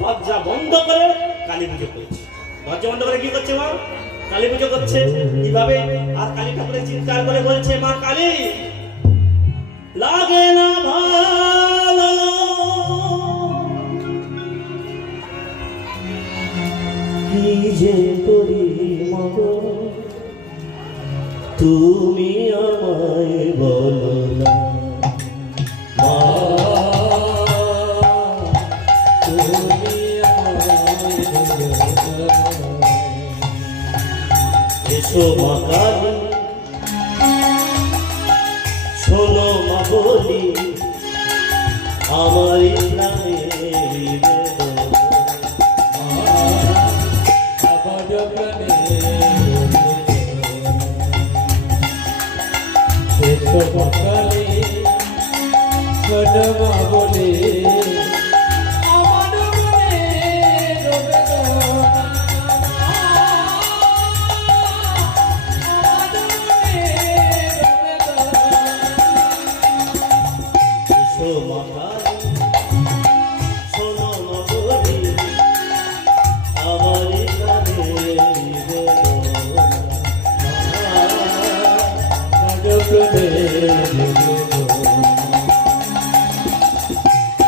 দরজা বন্ধ করে কালী পুজো করছে। দরজা বন্ধ করে কি করছে মা? কালী পুজো করছে। কিভাবে? আর কালী ঠাকুরের চিৎকার করে বলছে, মা কালী লাগে না ভালো, কি যে করি মগো তুমি আমায় বলো না। মা তুমি আমায় বলো না। এসো মা কালী শোনো মা বলি আমার প্রাণের সকালে ছড়মা বলে আমার মনে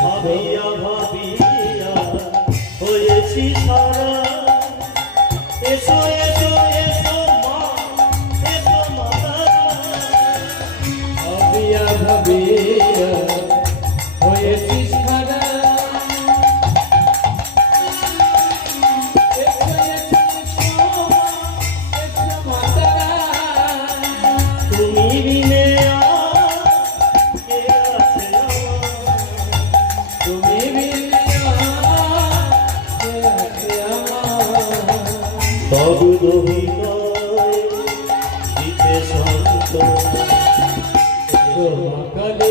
ভাবিয়া ভাবিয়া হয়েছি সারা। এসো এসো এসো মা, এসো মাতা। ভাবিয়া ভাবিয়া হয়েছি সারা। তুমি বিনে তব হৃদয় দিতে সন্ত কালী